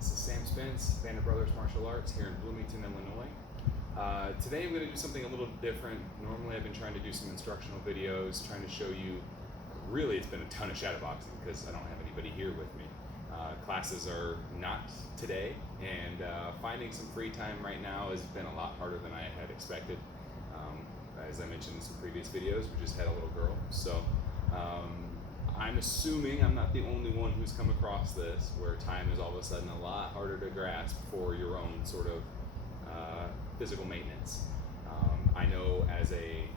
This is Sam Spence, Banner Brothers Martial Arts here in Bloomington, Illinois. Today I'm going to do something a little different. Normally I've been trying to do some instructional videos, trying to show you, really it's been a ton of shadowboxing because I don't have anybody here with me. Classes are not today, and finding some free time right now has been a lot harder than I had expected. As I mentioned in some previous videos, we just had a little girl, so I'm assuming I'm not the only one who's come across this, where time is all of a sudden a lot harder to grasp for your own sort of physical maintenance. I know as a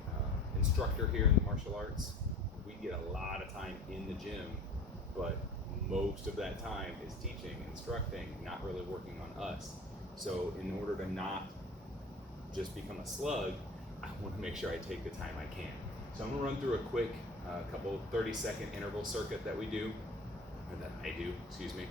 instructor here in the martial arts, we get a lot of time in the gym, but most of that time is teaching, instructing, not really working on us. So in order to not just become a slug, I want to make sure I take the time I can. So I'm going to run through a quick couple 30-second interval circuit that we do, or that I do, excuse me.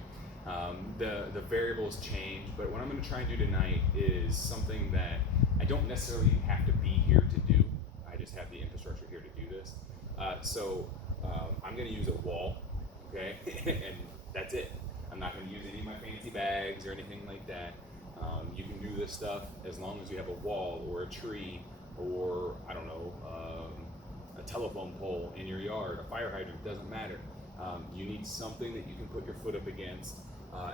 The variables change, but what I'm going to try and do tonight is something that I don't necessarily have to be here to do. I just have the infrastructure here to do this. I'm going to use a wall, okay? And that's it. I'm not going to use any of my fancy bags or anything like that. You can do this stuff as long as you have a wall or a tree or, I don't know, a telephone pole in your yard, a fire hydrant, doesn't matter. You need something that you can put your foot up against,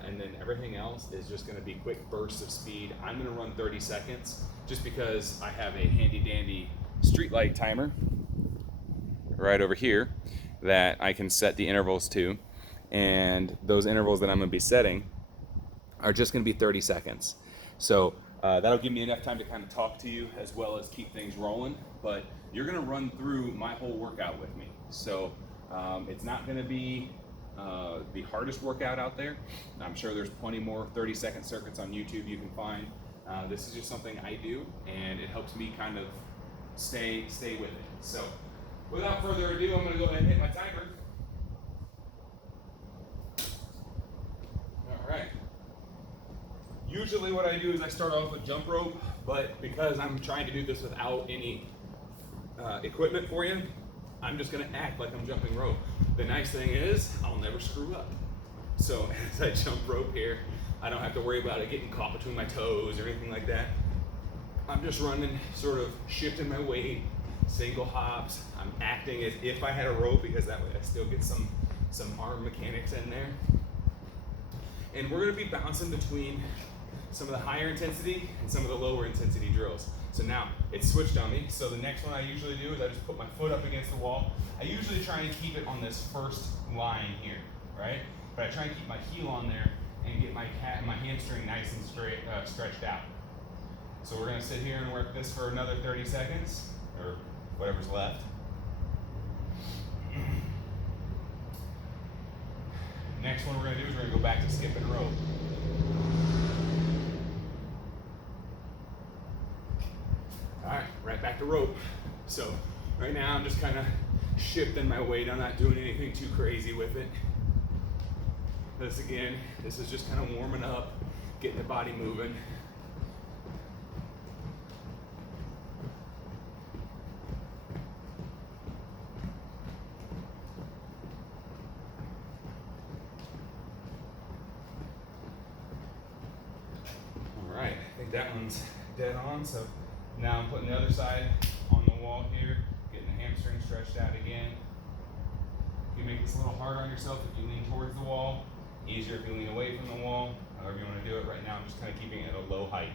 and then everything else is just going to be quick bursts of speed. I'm going to run 30 seconds just because I have a handy dandy street light timer right over here that I can set the intervals to, and those intervals that I'm going to be setting are just going to be 30 seconds. So that'll give me enough time to kind of talk to you as well as keep things rolling, but you're going to run through my whole workout with me. So it's not going to be the hardest workout out there. I'm sure there's plenty more 30-second circuits on YouTube you can find. This is just something I do, and it helps me kind of stay with it. So without further ado, I'm going to go ahead and hit my timer. All right. Usually what I do is I start off with jump rope, but because I'm trying to do this without any equipment for you, I'm just going to act like I'm jumping rope. The nice thing is I'll never screw up. So as I jump rope here, I don't have to worry about it getting caught between my toes or anything like that. I'm just running, sort of shifting my weight, single hops. I'm acting as if I had a rope because that way I still get some arm mechanics in there. And we're going to be bouncing between some of the higher intensity and some of the lower intensity drills. So now it's switched on me. So the next one I usually do is I just put my foot up against the wall. I usually try and keep it on this first line here, right? But I try and keep my heel on there and get my hamstring nice and straight, stretched out. So we're going to sit here and work this for another 30 seconds, or whatever's left. Next one we're going to do is we're going to go back to skipping rope. All right, right back to rope. So right now I'm just kind of shifting my weight. I'm not doing anything too crazy with it. This is just kind of warming up, getting the body moving. I think that one's dead on, so now I'm putting the other side on the wall here, getting the hamstring stretched out again. You make this a little harder on yourself if you lean towards the wall, easier if you lean away from the wall, however you want to do it. Right now I'm just kind of keeping it at a low height.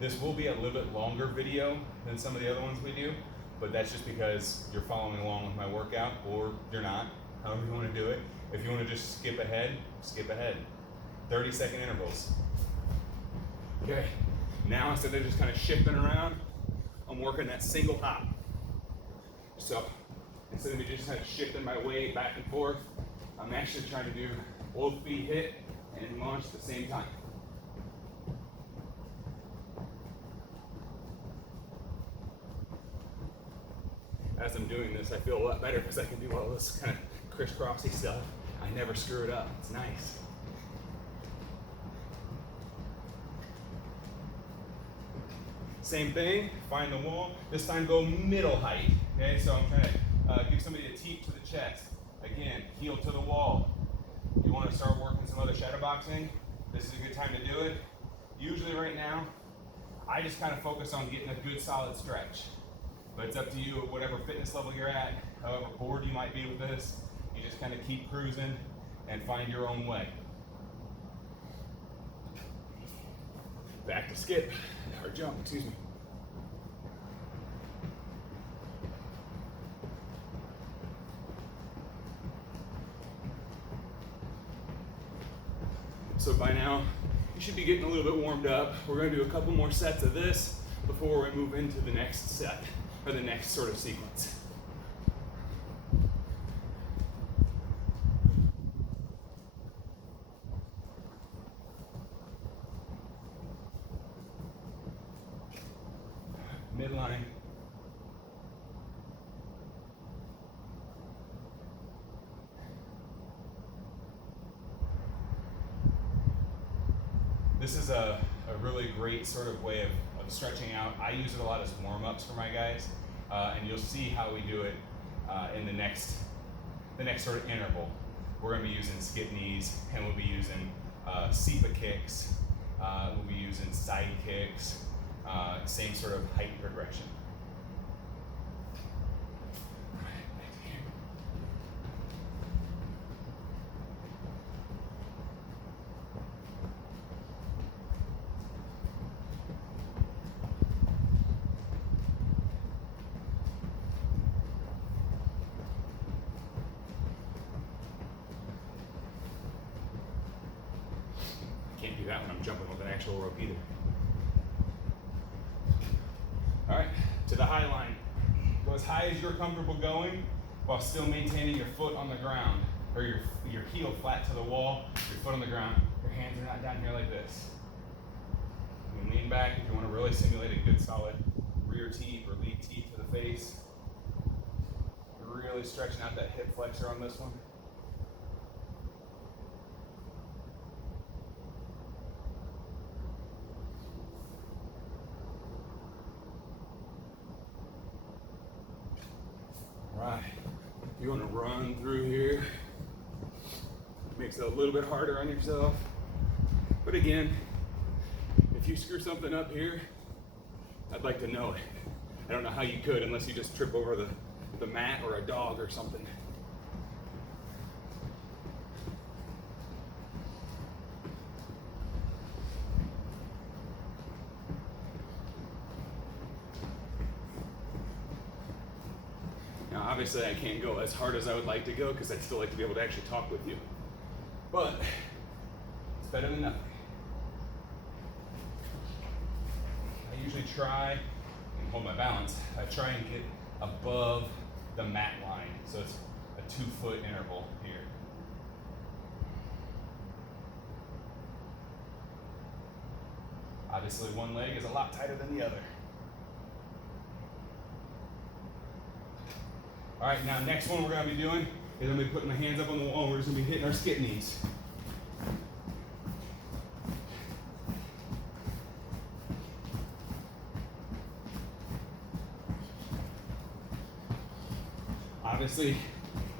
This will be a little bit longer video than some of the other ones we do, but that's just because you're following along with my workout, or you're not, however you want to do it. If you want to just skip ahead, skip ahead. 30-second intervals. Okay, now instead of just kind of shifting around, I'm working that single hop. So instead of me just kind of shifting my weight back and forth, I'm actually trying to do both feet hit and launch at the same time. As I'm doing this, I feel a lot better because I can do all this kind of crisscrossy stuff. I never screw it up. It's nice. Same thing, find the wall. This time go middle height. Okay, so I'm trying to give somebody a teep to the chest. Again, heel to the wall. You want to start working some other shadow boxing, this is a good time to do it. Usually right now, I just kind of focus on getting a good solid stretch. But it's up to you at whatever fitness level you're at, however bored you might be with this. You just kind of keep cruising and find your own way. Back to skip, or jump, excuse me. So by now, you should be getting a little bit warmed up. We're going to do a couple more sets of this before we move into the next set, or the next sort of sequence. Midline. This is a really great sort of way of stretching out. I use it a lot as warm-ups for my guys, and you'll see how we do it in the next sort of interval. We're going to be using skip knees, and we'll be using SEPA kicks. We'll be using side kicks, same sort of height progression. Can't do that when I'm jumping with an actual rope either. All right, to the high line. Go as high as you're comfortable going while still maintaining your foot on the ground, or your heel flat to the wall, your foot on the ground. Your hands are not down here like this. You can lean back if you want to really simulate a good solid rear teep or lead teep to the face. Really stretching out that hip flexor on this one. Right, you want to run through here. Makes it a little bit harder on yourself. But again, if you screw something up here, I'd like to know it. I don't know how you could unless you just trip over the mat or a dog or something. Now, obviously, I can't go as hard as I would like to go because I'd still like to be able to actually talk with you. But it's better than nothing. I usually try and hold my balance. I try and get above the mat line, so it's a 2-foot interval here. Obviously, one leg is a lot tighter than the other. All right, now next one we're going to be doing is I'm going to be putting my hands up on the wall and we're just going to be hitting our skip knees. Obviously,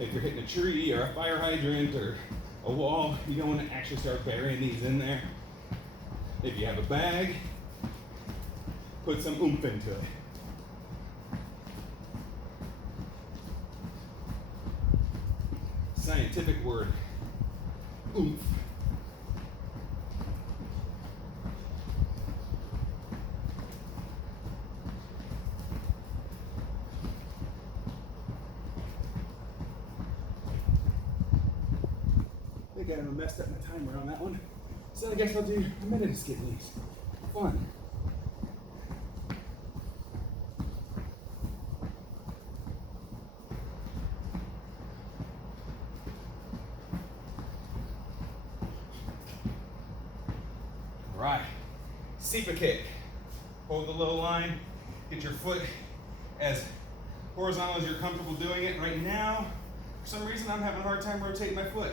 if you're hitting a tree or a fire hydrant or a wall, you don't want to actually start burying these in there. If you have a bag, put some oomph into it. Scientific word, oomph. I think I messed up my timer on that one, so I guess I'll do a minute of skip knees. Fun. Right, SEPA kick. Hold the low line, get your foot as horizontal as you're comfortable doing it. Right now, for some reason, I'm having a hard time rotating my foot.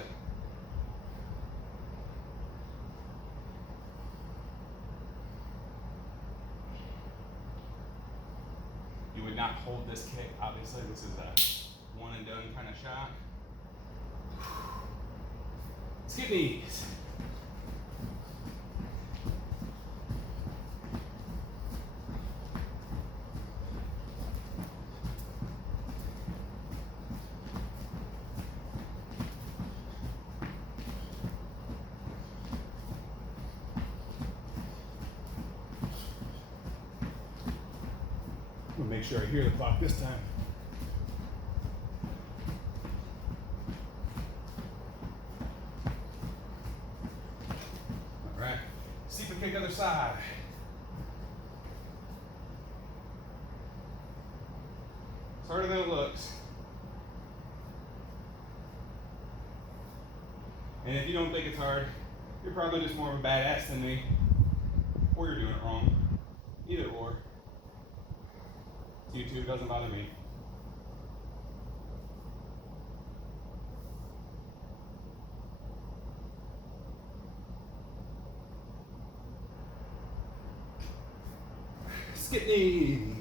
You would not hold this kick, obviously. This is a one and done kind of shot. Skip knees. I'm gonna make sure I hear the clock this time. All right, steeper kick other side. It's harder than it looks. And if you don't think it's hard, you're probably just more of a badass than me, or you're doing it wrong. Either or. YouTube doesn't bother me. Skip knees.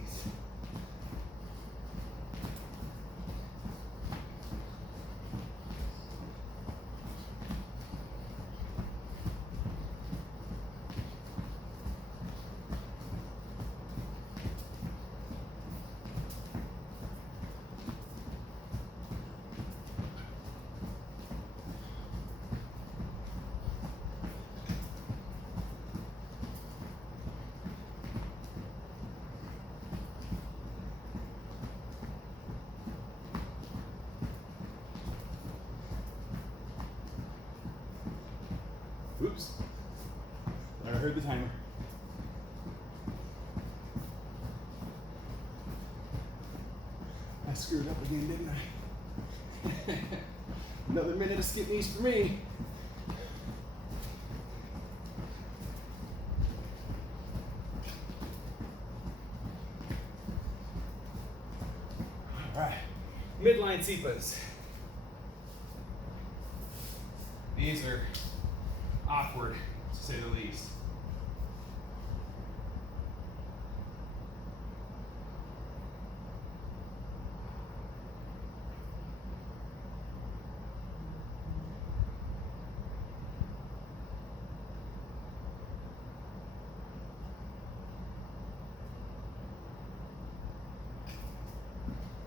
Oops. I heard the timer. I screwed up again, didn't I? Another minute of skip knees for me. All right, midline seepas. These are awkward, to say the least.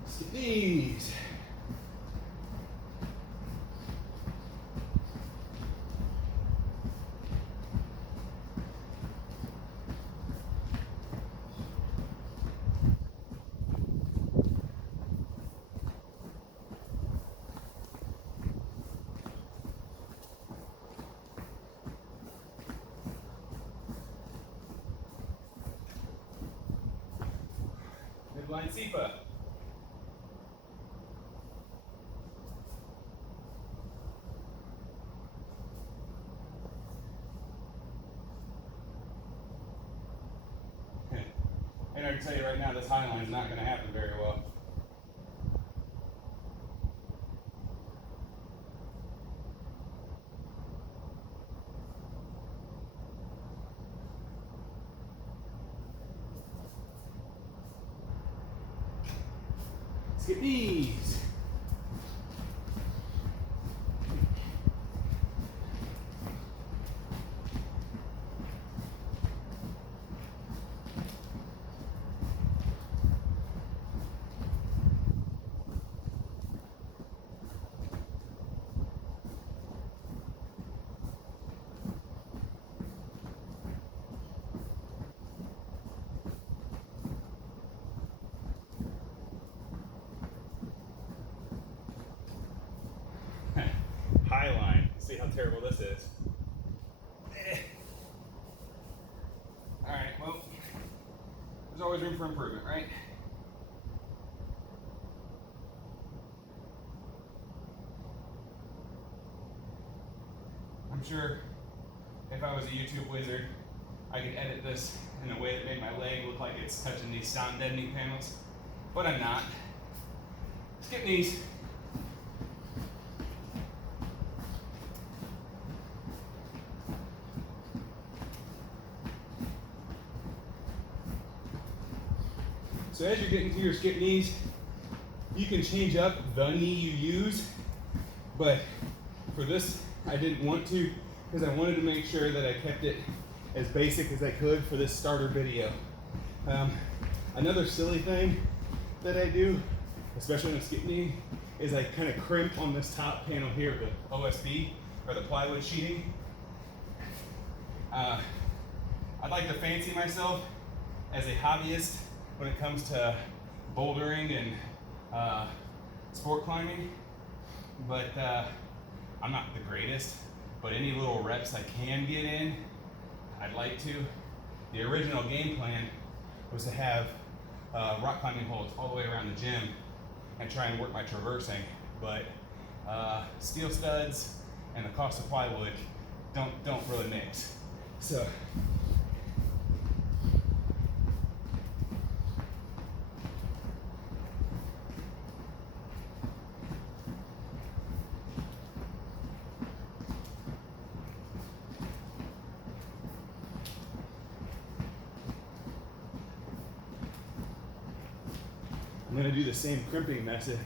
Skip these. Midline SEPA. And I can tell you right now, this high line is not going to happen very well. Skip these. High line. See how terrible this is. All right, well, there's always room for improvement, right? I'm sure if I was a YouTube wizard, I could edit this in a way that made my leg look like it's touching these sound deadening panels, but I'm not. Skip knees. So as you're getting to your skip knees, you can change up the knee you use, but For this, I didn't want to because I wanted to make sure that I kept it as basic as I could for this starter video. Another silly thing that I do, especially when I'm skip kneeing, is I kind of crimp on this top panel here, the OSB, or the plywood sheeting. I'd like to fancy myself as a hobbyist when it comes to bouldering and sport climbing, but I'm not the greatest, but any little reps I can get in, I'd like to. The original game plan was to have rock climbing holds all the way around the gym and try and work my traversing, but steel studs and the cost of plywood don't really mix. So I'm going to do the same crimping method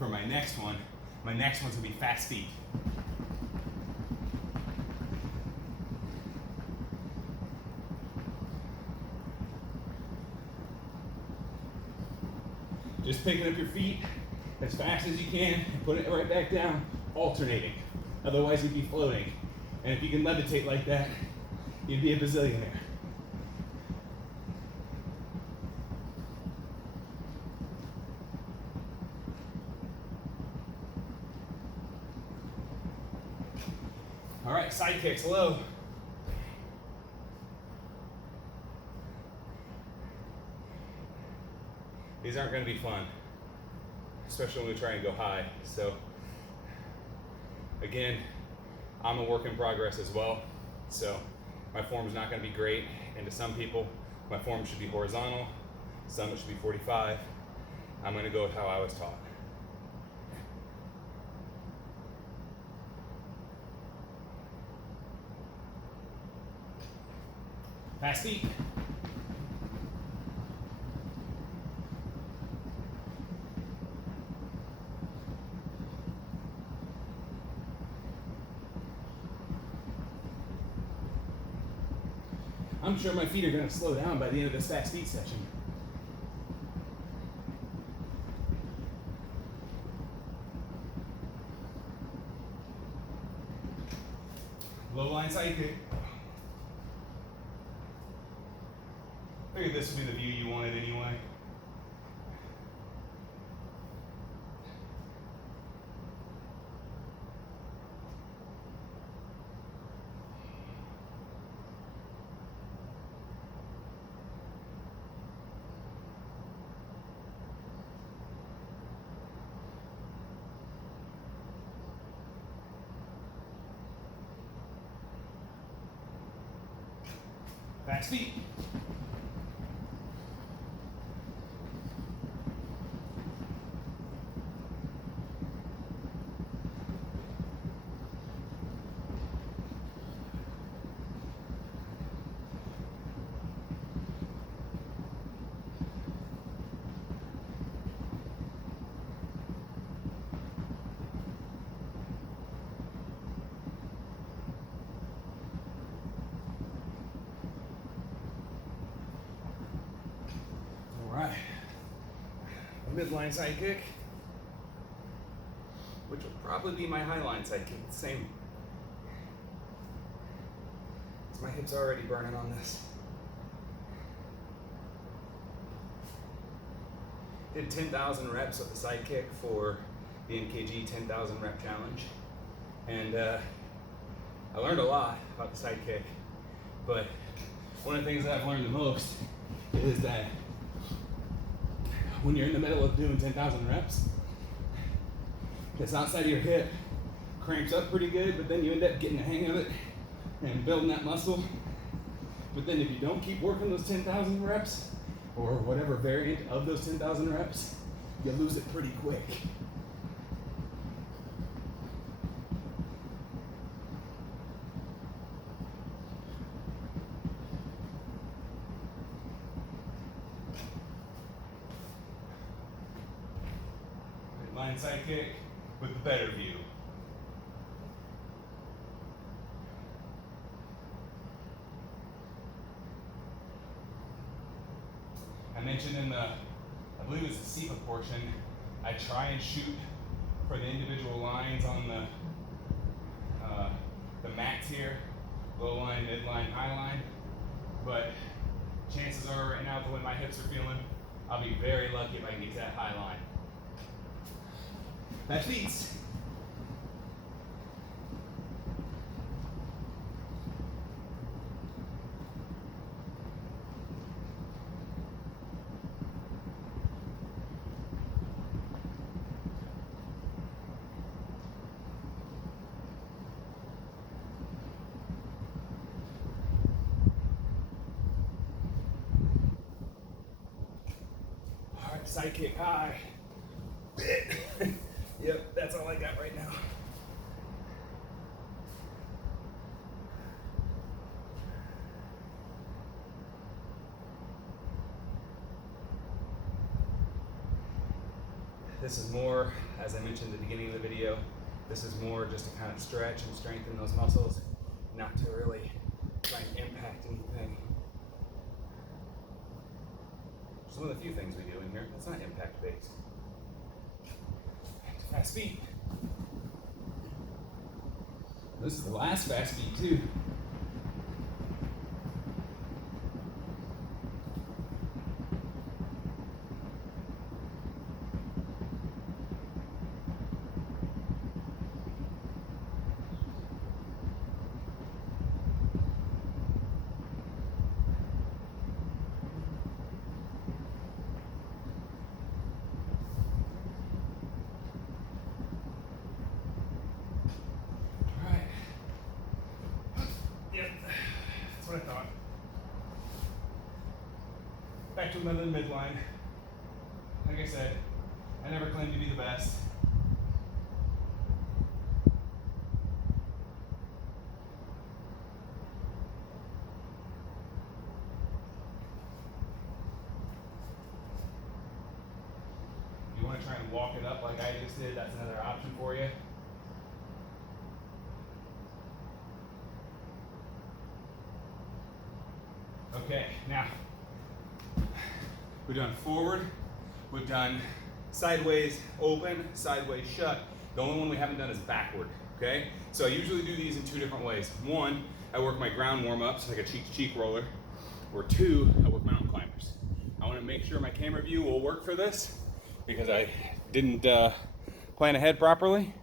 for my next one. My next one's going to be fast feet. Just picking up your feet as fast as you can and putting it right back down, alternating. Otherwise you'd be floating. And if you can levitate like that, you'd be a bazillionaire. All right, side kicks low. These aren't going to be fun, especially when we try and go high. So again, I'm a work in progress as well. So my form's not going to be great. And to some people, my form should be horizontal. Some it should be 45. I'm going to go with how I was taught. Fast feet. I'm sure my feet are going to slow down by the end of this fast feet session. Low line side kick. Figured this would be the view you wanted anyway. Fast feet. Midline side kick, which will probably be my high line side kick. Same. My hips are already burning on this. Did 10,000 reps of the side kick for the NKG 10,000 rep challenge, and I learned a lot about the side kick. But one of the things that I've learned the most is that when you're in the middle of doing 10,000 reps, this outside of your hip cramps up pretty good, but then you end up getting the hang of it and building that muscle. But then if you don't keep working those 10,000 reps, or whatever variant of those 10,000 reps, you lose it pretty quick. Line side kick with the better view. I mentioned in the, I believe it was the SEPA portion, I try and shoot for the individual lines on the mats here, low line, midline, high line, but chances are right now, the way my hips are feeling, I'll be very lucky if I can get to that high line. Back feet. All right, side kick high. Yep, that's all I got right now. This is more, as I mentioned at the beginning of the video, this is more just to kind of stretch and strengthen those muscles, not to really try and impact anything. Some of the few things we do in here, that's not impact based. Fast feet. This is the last fast feet too. That's what I thought. Back to another midline. Like I said, I never claimed to be the best. If you want to try and walk it up like I just did, that's another option for you. Okay, now we've done forward, we've done sideways open, sideways shut. The only one we haven't done is backward, okay? So I usually do these in two different ways. One, I work my ground warm-ups like a cheek-to-cheek roller, or two, I work mountain climbers. I want to make sure my camera view will work for this because I didn't plan ahead properly.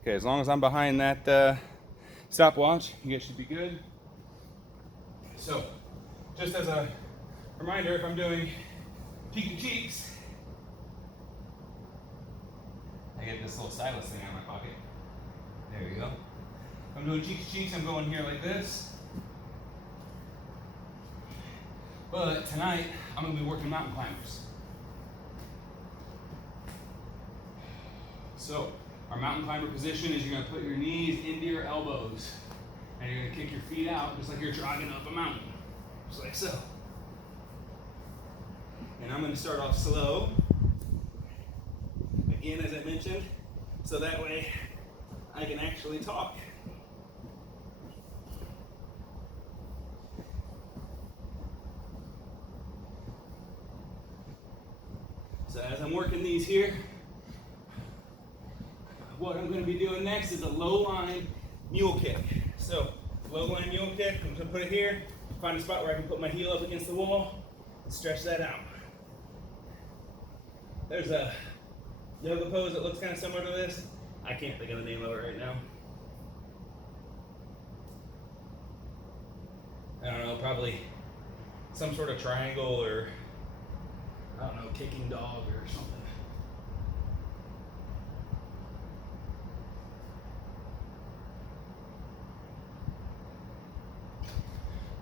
Okay, as long as I'm behind that stopwatch, you guys should be good. So, just as a reminder, if I'm doing cheek to cheeks, I get this little stylus thing out of my pocket. There you go. If I'm doing cheek to cheeks, I'm going here like this. But tonight, I'm going to be working mountain climbers. So, our mountain climber position is you're going to put your knees into your elbows. And you're going to kick your feet out just like you're jogging up a mountain. Just like so. And I'm going to start off slow. Again, as I mentioned, so that way I can actually talk. So as I'm working these here, what I'm going to be doing next is a low line mule kick. So, low line mule kick, I'm going to put it here, find a spot where I can put my heel up against the wall, and stretch that out. There's a yoga pose that looks kind of similar to this. I can't think of the name of it right now. I don't know, probably some sort of triangle or, I don't know, kicking dog or something.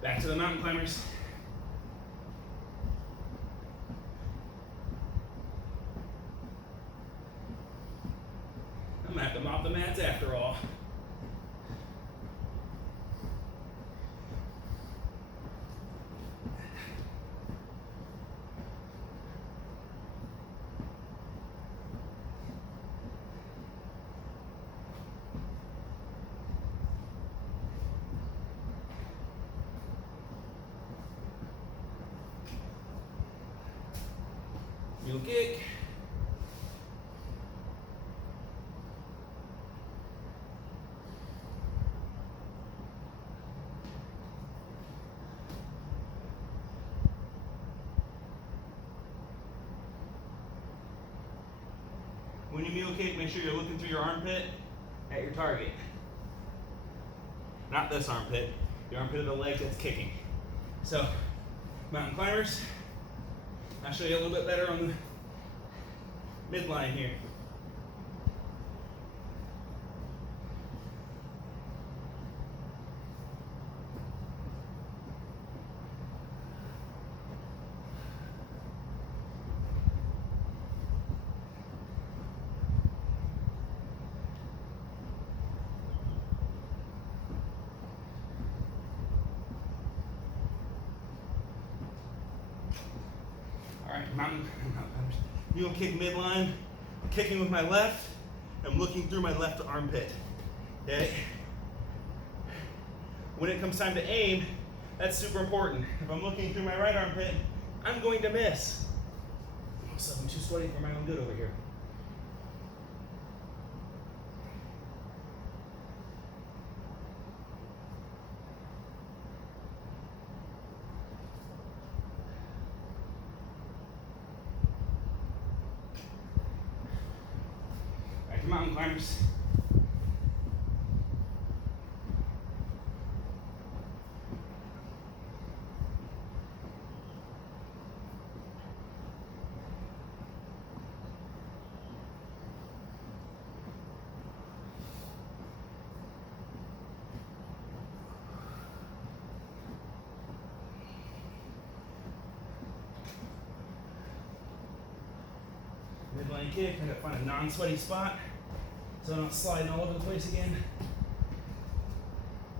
Back to the mountain climbers. I'm gonna have to mop the mats after all. Mule kick. When you mule kick, make sure you're looking through your armpit at your target. Not this armpit, the armpit of the leg that's kicking. So, mountain climbers, I'll show you a little bit better on the midline here. All right, mountain climbers. Mule kick midline, kicking with my left. I'm looking through my left armpit. Okay. When it comes time to aim, that's super important. If I'm looking through my right armpit, I'm going to miss. So I'm too sweaty for my own good over here. Mountain climbers. Midline kick, I gotta find a non-sweaty spot so I'm not sliding all over the place again.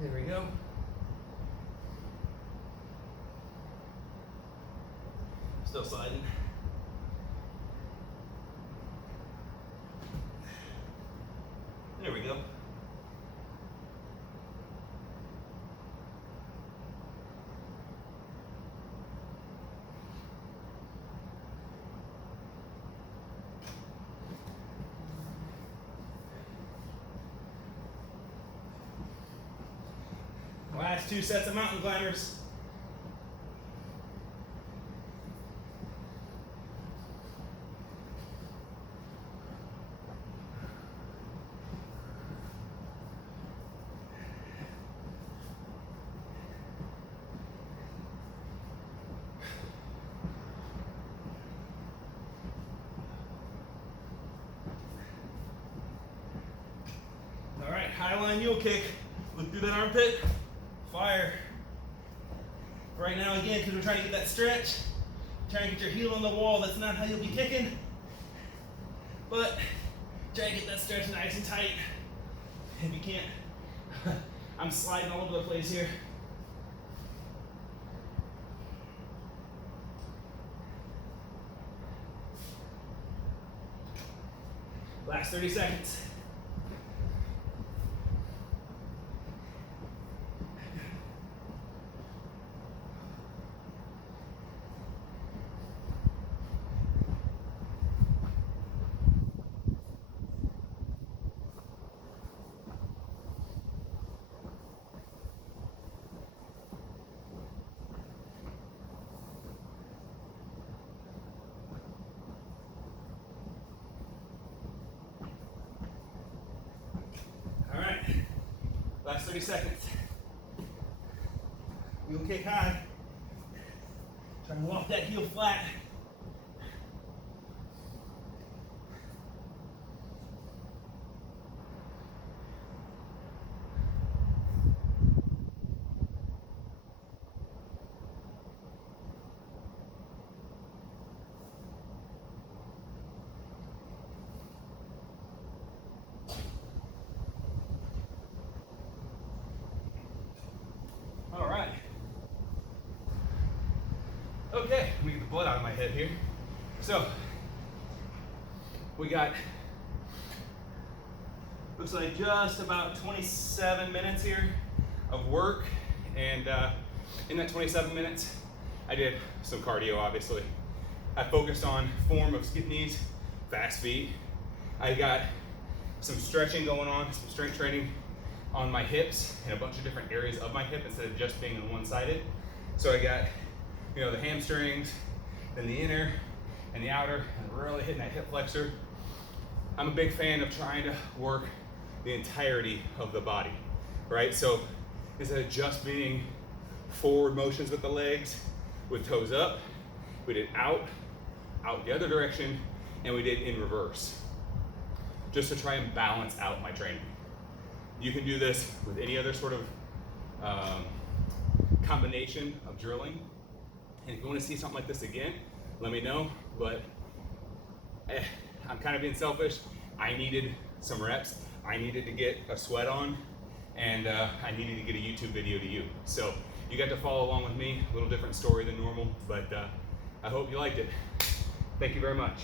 There we go. Still sliding. There we go. Last 2 sets of mountain climbers. All right, high line mule kick. Look through that armpit. Fire. Right now, again, because we're trying to get that stretch, try and get your heel on the wall. That's not how you'll be kicking, but try and get that stretch nice and tight. If you can't, I'm sliding all over the place here. Last 30 seconds. Last 30 seconds. Mule kick high. Try and walk that heel flat. Okay, let me get the blood out of my head here. So, we got, looks like just about 27 minutes here of work. And in that 27 minutes, I did some cardio, obviously. I focused on form of skip knees, fast feet. I got some stretching going on, some strength training on my hips and a bunch of different areas of my hip instead of just being on one-sided. So I got, the hamstrings, then the inner and the outer, and really hitting that hip flexor. I'm a big fan of trying to work the entirety of the body, right? So instead of just being forward motions with the legs, with toes up, we did out the other direction, and we did in reverse, just to try and balance out my training. You can do this with any other sort of combination of drilling. And if you want to see something like this again, let me know. But I'm kind of being selfish. I needed some reps. I needed to get a sweat on, and I needed to get a YouTube video to you. So you got to follow along with me. A little different story than normal, but I hope you liked it. Thank you very much.